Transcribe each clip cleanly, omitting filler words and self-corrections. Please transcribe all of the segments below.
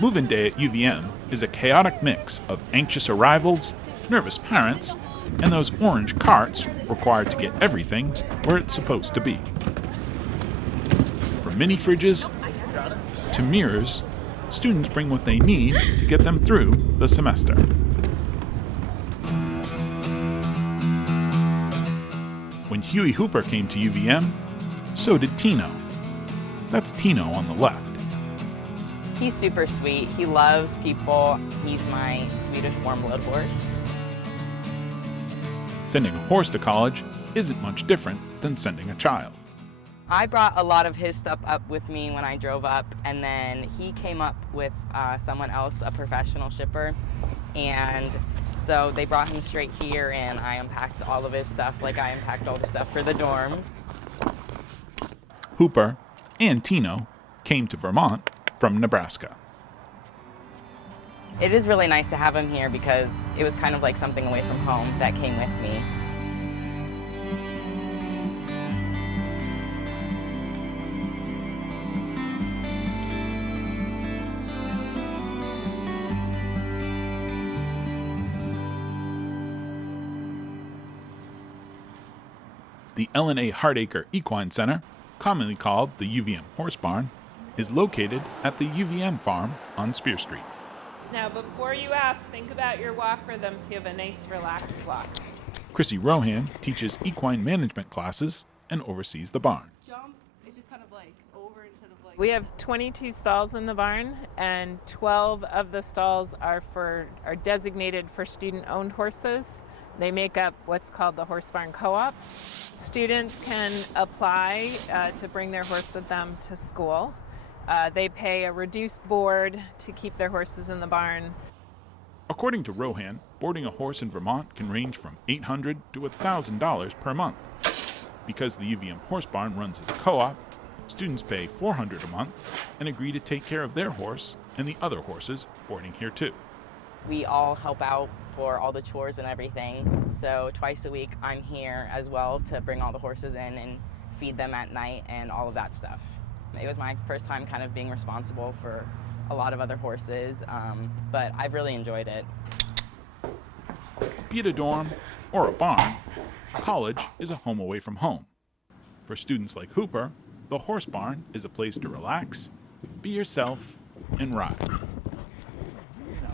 Move-in day at UVM is a chaotic mix of anxious arrivals, nervous parents, and those orange carts required to get everything where it's supposed to be. From mini fridges to mirrors, students bring what they need to get them through the semester. When Huey Hooper came to UVM, so did Tino. That's Tino on the left. He's super sweet. He loves people. He's my Swedish warm blood horse. Sending a horse to college isn't much different than sending a child. I brought a lot of his stuff up with me when I drove up, and then he came up with someone else, a professional shipper, and so they brought him straight here, and I unpacked all of his stuff like I unpacked all the stuff for the dorm. Hooper and Tino came to Vermont from Nebraska. It is really nice to have him here because it was kind of like something away from home that came with me. The Ellen A. Hardacre Equine Center, commonly called the UVM Horse Barn, is located at the UVM farm on Spear Street. Now, before you ask, think about your walk rhythms. You have a nice, relaxed walk. Chrissy Rohan teaches equine management classes and oversees the barn. Jump, it's just kind of like over instead of like... We have 22 stalls in the barn, and 12 of the stalls are designated for student-owned horses. They make up what's called the Horse Barn Co-op. Students can apply to bring their horse with them to school. They pay a reduced board to keep their horses in the barn. According to Rohan, boarding a horse in Vermont can range from $800 to $1,000 per month. Because the UVM Horse Barn runs as a co-op, students pay $400 a month and agree to take care of their horse and the other horses boarding here too. We all help out for all the chores and everything, so twice a week I'm here as well to bring all the horses in and feed them at night and all of that stuff. It was my first time kind of being responsible for a lot of other horses, but I've really enjoyed it. Be it a dorm or a barn, college is a home away from home. For students like Hooper, the horse barn is a place to relax, be yourself, and ride.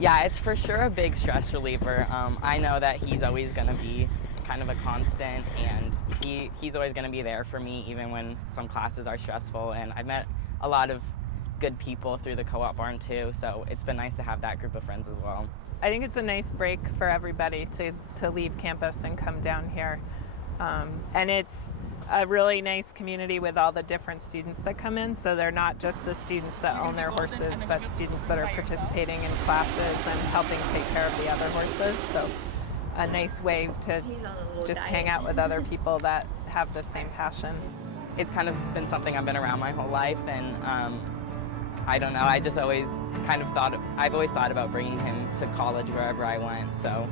Yeah, it's for sure a big stress reliever. I know that he's always going to be kind of a constant, and he's always going to be there for me even when some classes are stressful, and I've met a lot of good people through the co-op barn too, so it's been nice to have that group of friends as well. I think it's a nice break for everybody to leave campus and come down here. And it's a really nice community with all the different students that come in, so they're not just the students that own their horses, but students that are participating in classes and helping take care of the other horses. So a nice way to just hang out with other people that have the same passion. It's kind of been something I've been around my whole life, and I don't know, I just always kind of I've always thought about bringing him to college wherever I went, so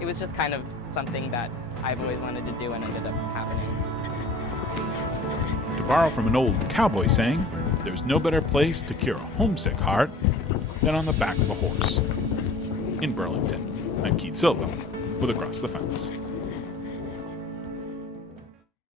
it was just kind of something that I've always wanted to do and ended up happening. To borrow from an old cowboy saying, there's no better place to cure a homesick heart than on the back of a horse. In Burlington, I'm Keith Silva with Across the Fence.